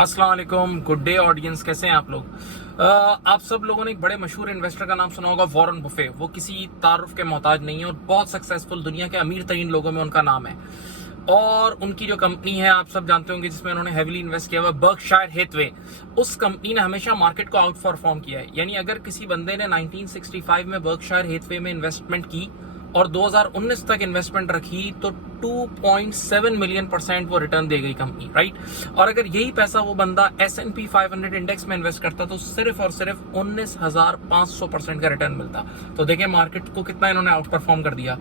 अस्सलाम वालेकुम, good day audience. कैसे हैं आप लोग? आप सब लोगों ने एक बड़े मशहूर इन्वेस्टर का नाम सुना होगा, वॉरेन बुफे। वो किसी तारुफ के मोहताज नहीं है और बहुत सक्सेसफुल, दुनिया के अमीर तरीन लोगों में उनका नाम है। और उनकी जो कंपनी है आप सब जानते होंगे, जिसमें उन्होंने हेवीली इन्वेस्ट किया हुआ, बर्कशायर हैथवे। उस कंपनी ने हमेशा मार्केट को आउट परफॉर्म किया है। यानी अगर किसी बंदे ने 1965 में बर्कशायर हैथवे में इन्वेस्टमेंट की और 2019 तक इन्वेस्टमेंट रखी तो 2.7 मिलियन % वो रिटर्न दे गई कंपनी, राइट। और अगर यही पैसा वो बंदा S&P 500 इंडेक्स में इन्वेस्ट करता तो सिर्फ और सिर्फ 19,500% का रिटर्न मिलता। तो देखिए मार्केट को कितना इन्होंने आउट परफॉर्म कर दिया।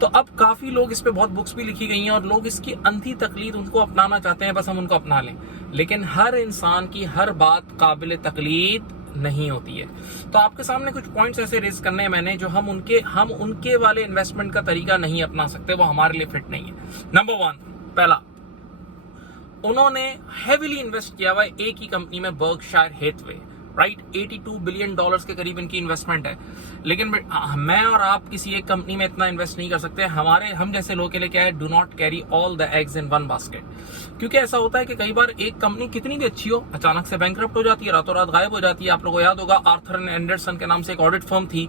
तो अब काफी लोग इस पे बहुत बुक्स भी लिखी गई हैं और लोग इसकी अंधी तकलीद उनको अपनाना चाहते हैं, बस हम उनको अपना लें। लेकिन हर इंसान की हर बात काबिल तकलीद नहीं होती है। तो आपके सामने कुछ पॉइंट्स ऐसे रेज करने हैं मैंने, जो हम उनके वाले इन्वेस्टमेंट का तरीका नहीं अपना सकते, वो हमारे लिए फिट नहीं है। नंबर 1, पहला, उन्होंने हेवीली इन्वेस्ट किया हुआ एक ही कंपनी में, बर्कशायर हैथवे, राइट। $82 बिलियन के करीब इनकी इन्वेस्टमेंट है। लेकिन मैं और आप किसी एक कंपनी में इतना इन्वेस्ट नहीं कर सकते। हम जैसे लोगों के लिए क्या है, do not carry all the eggs in one basket. क्योंकि ऐसा होता है कि कई बार एक कंपनी कितनी भी अच्छी हो, अचानक से बैंकरप्ट हो जाती है, रातों रात गायब हो जाती है। आप लोगों को याद होगा, आर्थर एंड एंडरसन के नाम से एक ऑडिट फर्म थी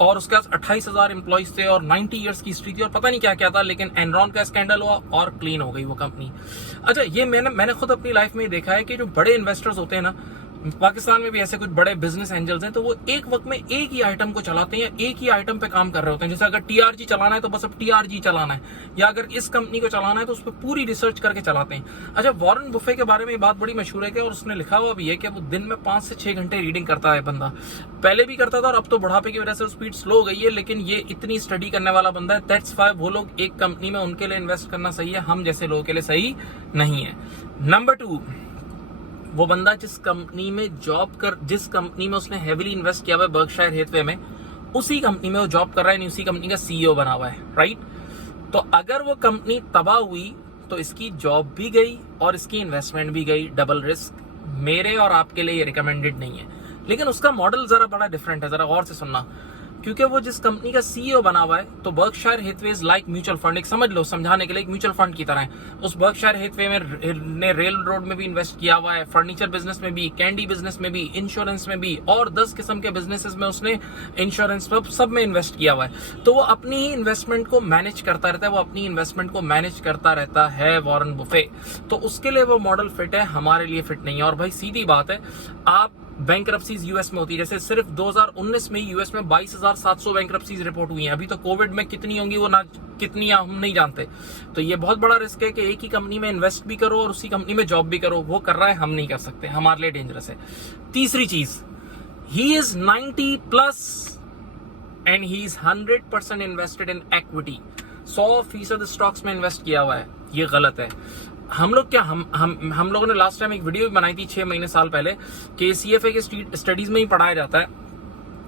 और उसके पास 28,000 एम्प्लॉइज थे और 90 ईयर्स की हिस्ट्री थी और पता नहीं क्या क्या था। लेकिन एनरॉन का स्कैंडल हुआ और क्लीन हो गई वो कंपनी। अच्छा, ये मैंने खुद अपनी लाइफ में देखा है कि जो बड़े इन्वेस्टर्स होते हैं ना, पाकिस्तान में भी ऐसे कुछ बड़े बिजनेस एंजल्स हैं, तो वो एक वक्त में एक ही आइटम को चलाते हैं या एक ही आइटम पे काम कर रहे होते हैं। जैसे अगर TRG चलाना है तो बस अब TRG चलाना है, या अगर इस कंपनी को चलाना है तो उस पर पूरी रिसर्च करके चलाते हैं। अच्छा, वॉरेन बुफे के बारे में बात बड़ी मशहूर है कि, और उसने लिखा हुआ भी है कि वो दिन में 5 से 6 घंटे रीडिंग करता है बंदा। पहले भी करता था और अब तो बुढ़ापे की वजह से स्पीड स्लो हो गई है, लेकिन ये इतनी स्टडी करने वाला बंदा है। दैट्स व्हाई वो लोग एक कंपनी में, उनके लिए इन्वेस्ट करना सही है, हम जैसे लोगों के लिए सही नहीं है। नंबर 2, वो बंदा जिस कंपनी में उसने हेवीली इन्वेस्ट किया हुआ है, बर्कशायर हैथवे में, उसी कंपनी में वो जॉब कर रहा है, नहीं उसी कंपनी का CEO बना हुआ है, राइट। तो अगर वो कंपनी तबाह हुई तो इसकी जॉब भी गई और इसकी इन्वेस्टमेंट भी गई, डबल रिस्क। मेरे और आपके लिए ये रिकमेंडेड नहीं है। लेकिन उसका मॉडल जरा बड़ा डिफरेंट है, जरा गौर से सुनना। क्योंकि वो जिस कंपनी का CEO बना हुआ है, तो Berkshire Hathaway is like mutual fund. एक समझ लो, समझाने के लिए, एक म्यूचुअल फंड की तरह है। उस बर्कशायर हैथवे ने रेल रोड में भी इन्वेस्ट किया हुआ है, फर्नीचर बिजनेस में भी, कैंडी बिजनेस में भी, इंश्योरेंस में भी, और 10 किस्म के बिजनेसेस में उसने इंश्योरेंस सब में इन्वेस्ट किया हुआ है। तो वो अपनी ही इन्वेस्टमेंट को मैनेज करता रहता है, वॉरेन बुफे। तो उसके लिए वो मॉडल फिट है, हमारे लिए फिट नहीं है। और भाई सीधी बात है, आप बैंकरप्सीज यूएस में होती है, जैसे सिर्फ 2019 में यूएस में 22,700 बैंकरप्सीज रिपोर्ट हुई हैं। अभी तो कोविड में कितनी होंगी वो कितनी हम नहीं जानते। तो ये बहुत बड़ा रिस्क है कि एक ही कंपनी में इन्वेस्ट भी करो और उसी कंपनी में जॉब भी करो। वो कर रहा है, हम नहीं कर सकते, हमारे लिए डेंजरस है। तीसरी चीज, he is 90+ and he is 100% invested in equity. 100% stocks में इन्वेस्ट किया हुआ है, ये गलत है। हम लोगों ने लास्ट टाइम एक वीडियो भी बनाई थी 6 महीने साल पहले, कि CFA के स्टडीज में ही पढ़ाया जाता है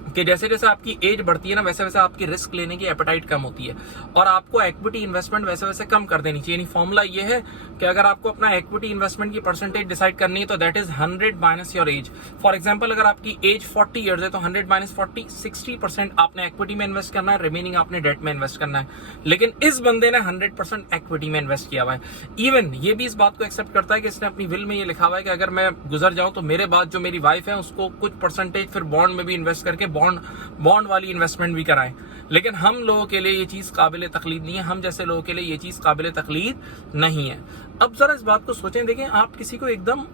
कि जैसे जैसे आपकी एज बढ़ती है ना, वैसे वैसे आपकी रिस्क लेने की एपेटाइट कम होती है और आपको इक्विटी इन्वेस्टमेंट वैसे वैसे कम कर देनी चाहिए। यानी फॉर्मूला ये है कि अगर आपको अपना इक्विटी इन्वेस्टमेंट की परसेंटेज डिसाइड करनी है तो that is 100 minus your age. For example, अगर आपकी एज 40 ईयर्स है तो 100 माइनस 40, 60% आपने इक्विटी में इन्वेस्ट करना है, रिमेनिंग आपने डेट में इन्वेस्ट करना है। लेकिन इस बंदे ने 100% इक्विटी में इन्वेस्ट किया हुआ है। इवन ये भी इस बात को एक्सेप्ट करता है कि इसने अपनी विल में ये लिखा हुआ है कि अगर मैं गुजर जाऊं तो मेरे बाद जो मेरी वाइफ है उसको कुछ परसेंटेज फिर बॉन्ड में भी इन्वेस्ट करके बॉन्ड वाली इन्वेस्टमेंट भी कराएं। लेकिन हम लोगों के लिए ये चीज काबिल तकलीद नहीं है, हम जैसे लोगों के लिए ये चीज काबिल तकलीद नहीं है। अब जरा इस बात को सोचें, देखें, आप किसी को एकदम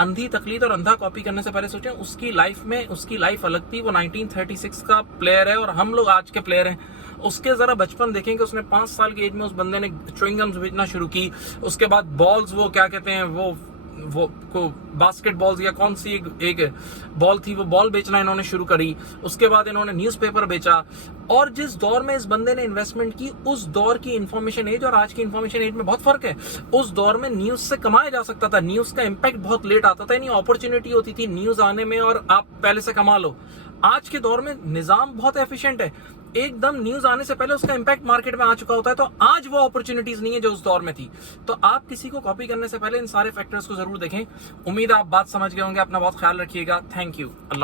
अंधी तकलीद और अंधा कॉपी करने से पहले सोचें उसकी लाइफ अलग थी। वो 1936 का प्लेयर है और हम लोग आज के प्लेयर हैं। उसके जरा बचपन देखें कि उसने 5 साल की एज में उस बंदे ने च्युइंगम्स बेचना शुरू की। उसके बाद बॉल्स, वो क्या कहते हैं, वो को बास्केटबॉल्स या कौन सी एक बॉल थी, वो बॉल बेचना इन्होंने शुरू करी। उसके बाद इन्होंने न्यूज़पेपर बेचा। और जिस दौर में इस बंदे ने इन्वेस्टमेंट की, उस दौर की इंफॉर्मेशन एज और आज की इंफॉर्मेशन एज में बहुत फर्क है। उस दौर में न्यूज से कमाया जा सकता था, न्यूज का इंपैक्ट बहुत लेट आता था, यानी अपॉर्चुनिटी होती थी न्यूज आने में और आप पहले से कमा लो। आज के दौर में निजाम बहुत एफिशिएंट है, एकदम न्यूज आने से पहले उसका इंपैक्ट मार्केट में आ चुका होता है। तो आज वो अपॉर्चुनिटीज नहीं है जो उस दौर में थी। तो आप किसी को कॉपी करने से पहले इन सारे फैक्टर्स को जरूर देखें। उम्मीद है आप बात समझ गए होंगे। अपना बहुत ख्याल रखिएगा। Thank you. अल्लाह।